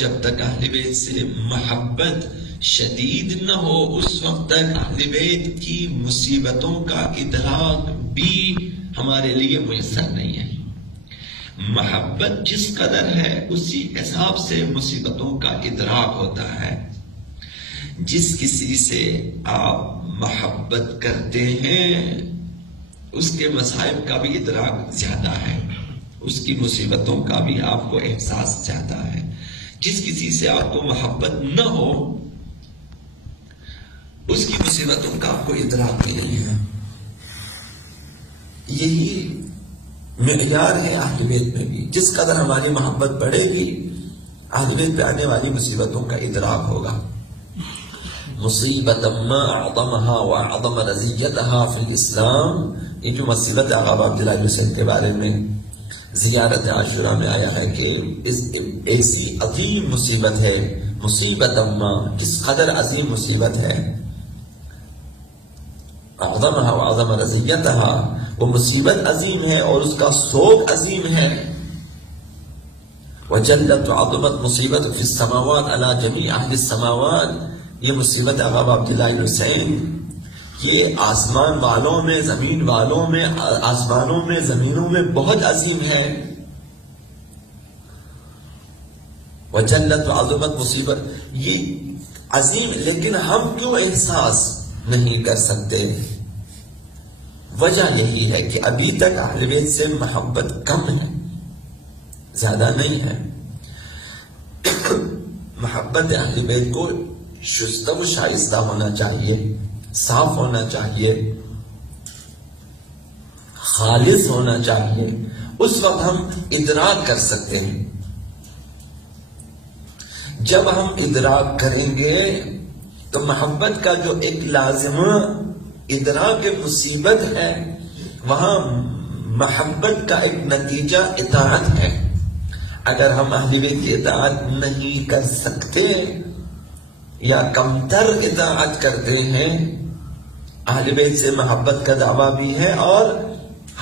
جب تک اہل بیت سے محبت شدید نہ ہو اس وقت تک اہل بیت کی مصیبتوں کا ادراک بھی ہمارے لیے میسر نہیں ہے۔ محبت جس قدر ہے اسی حساب سے مصیبتوں کا ادراک ہوتا ہے۔ جس کسی سے آپ محبت کرتے ہیں اس کے مصائب کا بھی ادراک زیادہ ہے، اس کی مصیبتوں کا بھی آپ کو احساس زیادہ ہے۔ جس کسی سے آپ کو محبت نہ ہو اس کی مصیبتوں کا آپ کو ادراک نہیں ہے۔ یہی معیار ہے اہل بیت میں بھی، جس قدر ہماری محبت بڑھے گی اہل بیت پہ آنے والی مصیبتوں کا ادراک ہوگا۔ مصیبت ما اعظمها واعظم رزیتها فی الاسلام، یہ جو مصیبت آقا عبداللہ حسین کے بارے میں زیارت عاشورہ میں آیا ہے کہ ایسی عظیم مصیبت ہے، مصیبت ما، کس قدر عظیم مصیبت ہے، اعظمها واعظم رزیتها، وہ مصیبت عظیم ہے اور اس کا سوگ عظیم ہے۔ وجلت عظمت مصیبت فی السماوات علی جمیع اہل السماوات، یہ مصیبت آقا عبداللہ حسین یہ آسمان والوں میں، زمین والوں میں، آسمانوں میں، زمینوں میں بہت عظیم ہے۔ وجلت عظمت مصیبت، یہ عظیم، لیکن ہم کیوں احساس نہیں کر سکتے؟ وجہ یہی ہے کہ ابھی تک اہل بیت سے محبت کم ہے، زیادہ نہیں ہے۔ محبت اہل بیت کو شستہ و شائستہ ہونا چاہیے، صاف ہونا چاہیے، خالص ہونا چاہیے، اس وقت ہم ادراک کر سکتے ہیں۔ جب ہم ادراک کریں گے تو محبت کا جو ایک لازمہ ادراک مصیبت ہے، وہاں محبت کا ایک نتیجہ اطاعت ہے۔ اگر ہم اہل بیت کی اطاعت نہیں کر سکتے یا کمتر اطاعت کرتے ہیں، اہل بیت سے محبت کا دعویٰ بھی ہے اور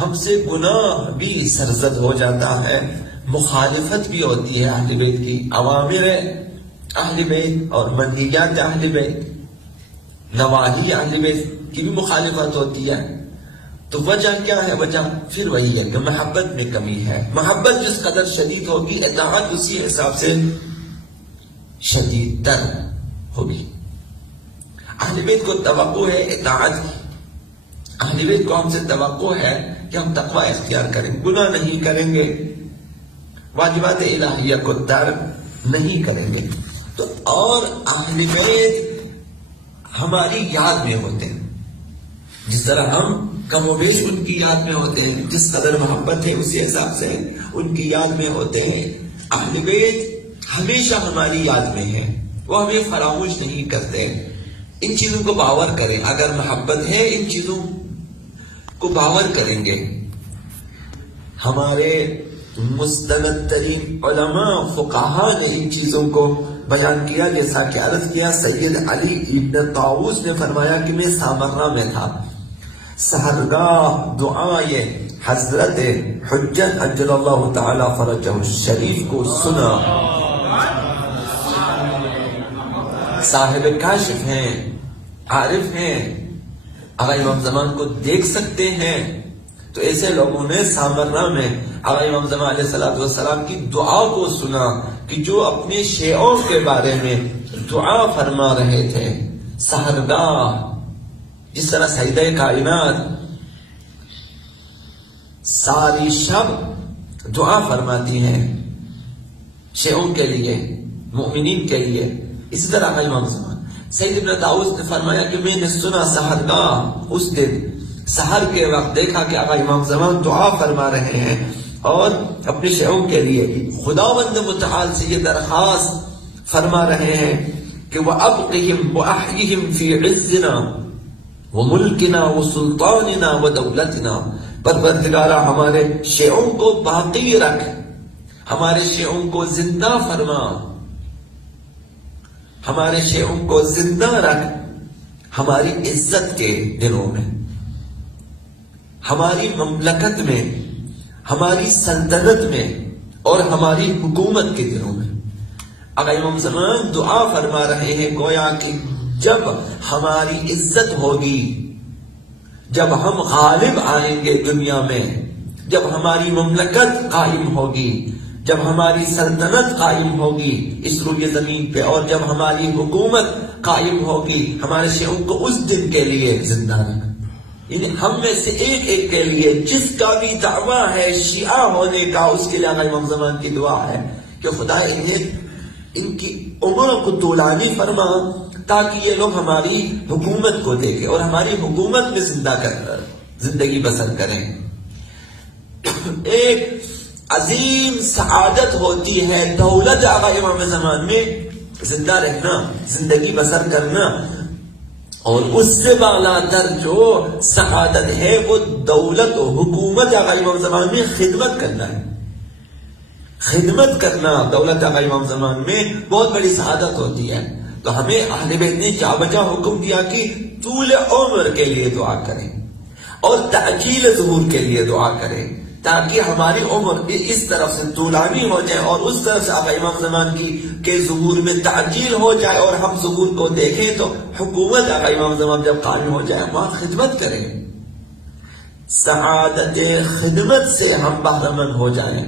ہم سے گناہ بھی سرزد ہو جاتا ہے، مخالفت بھی ہوتی ہے اہل بیت کی، اوامر اہل بیت اور منہیات اہل بیت، نواہی اہل بیت کی بھی مخالفت ہوتی ہے۔ تو وجہ کیا ہے؟ وجہ پھر وہی ہے کہ محبت میں کمی ہے۔ محبت جس قدر شدید ہوگی اطاعت اسی حساب سے شدید تر ہوگی۔ اہل بیت کو توقع ہے اطاعت کی، اہل بیت کو ہم سے توقع ہے کہ ہم تقوی اختیار کریں، گناہ نہیں کریں گے، واجبات الہیہ کو ترک نہیں کریں گے۔ تو اور اہل بیت ہماری یاد میں ہوتے ہیں، جس طرح ہم کم و بیش ان کی یاد میں ہوتے ہیں، جس قدر محبت ہے اسی حساب سے ان کی یاد میں ہوتے ہیں۔ اہل بیت ہمیشہ ہماری یاد میں ہے، وہ ہمیں فراموش نہیں کرتے۔ ان چیزوں کو باور کریں، اگر محبت ہے ان چیزوں کو باور کریں گے۔ ہمارے مستند ترین علماء فقہاء نے ان چیزوں کو بیان کیا، جیسا کہ عرض کیا سید علی ابن طاووس نے فرمایا کہ میں سامرہ میں تھا، سحرگاہ دعائے حضرت حجت عجل اللہ تعالی فرجہ الشریف کو سنا۔ صاحب کاشف ہیں، عارف ہیں، آقا امام زمان کو دیکھ سکتے ہیں، تو ایسے لوگوں نے سامرہ میں آقا امام زمان علیہ السلام کی دعا کو سنا کہ جو اپنے شیعوں کے بارے میں دعا فرما رہے تھے۔ سحرگاہ، جس طرح سیدہ کائنات ساری شب دعا فرماتی ہیں شیعوں کے لیے، مومنین کے لیے، اسی طرح آقا امام زمان سید ابن طاووس نے فرمایا کہ میں نے سنا سحرگاہ، اس دن سحر کے وقت دیکھا کہ آقا امام زمان دعا فرما رہے ہیں اور اپنے شیعوں کے لیے خداوند متعال سے یہ درخواست فرما رہے ہیں کہ وَأَبْقِهِمْ وَأَحْيِهِمْ فِي عِزِّنَا وَمُلْكِنَا وَسُلْطَانِنَا وَدَوْلَتِنَا، پروردگارا ہمارے شیعوں کو باقی رکھ، ہمارے شیعوں کو زندہ فرما، ہمارے شیعوں کو زندہ رکھ ہماری عزت کے دنوں میں، ہماری مملکت میں، ہماری سلطنت میں اور ہماری حکومت کے دنوں میں۔ آقا امام زمان دعا فرما رہے ہیں گویا کہ جب ہماری عزت ہوگی، جب ہم غالب آئیں گے دنیا میں، جب ہماری مملکت قائم ہوگی، جب ہماری سلطنت قائم ہوگی اس روئے زمین پہ، اور جب ہماری حکومت قائم ہوگی، ہمارے شیعوں کو اس دن کے لیے زندہ رکھ، یعنی ہم میں سے ایک ایک کے لیے جس کا بھی دعویٰ ہے شیعہ ہونے کا، اس کے لیے آقا امام زمان کی دعا ہے کہ خدا ان کی عمر کو طولانی فرما تاکہ یہ لوگ ہماری حکومت کو دیکھیں اور ہماری حکومت میں زندگی بسر کریں۔ ایک عظیم سعادت ہوتی ہے دولت آقا امام زمان میں زندہ رہنا، زندگی بسر کرنا، اور اس سے بالا تر جو سعادت ہے وہ دولت و حکومت آقا امام زمان میں خدمت کرنا ہے۔ خدمت کرنا دولت آقا امام زمان میں بہت بڑی سعادت ہوتی ہے۔ تو ہمیں اہل بیت نے کیا وجہ حکم دیا کہ طول عمر کے لیے دعا کریں اور تعجیل ظہور کے لیے دعا کریں، تاکہ ہماری عمر اس طرف سے طولانی ہو جائے اور اس طرف سے آقا امام زمان کے ظہور میں تعجیل ہو جائے، اور ہم ظہور کو دیکھیں تو حکومت آقا امام زمان جب قائم ہو جائے وہاں خدمت کریں، سعادت خدمت سے ہم بہرہ مند ہو جائیں۔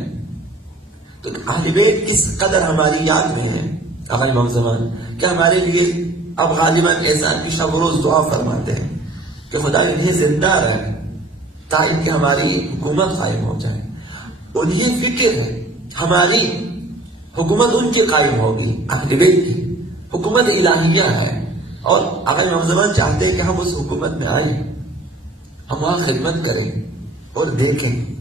تو اہل بیت کس قدر ہماری یاد میں ہے آقا امام زمان، کہ ہمارے لیے اب غالباً ایسا کہ شب روز دعا فرماتے ہیں کہ خدا انہیں زندہ رہے تاکہ ہماری حکومت قائم ہو جائے۔ انہیں فکر ہے ہماری حکومت ان کی قائم ہوگی، اہل بیت کی حکومت الہیہ ہے، اور آقا امام زمان چاہتے ہیں کہ ہم اس حکومت میں آئیں، ہم وہاں خدمت کریں اور دیکھیں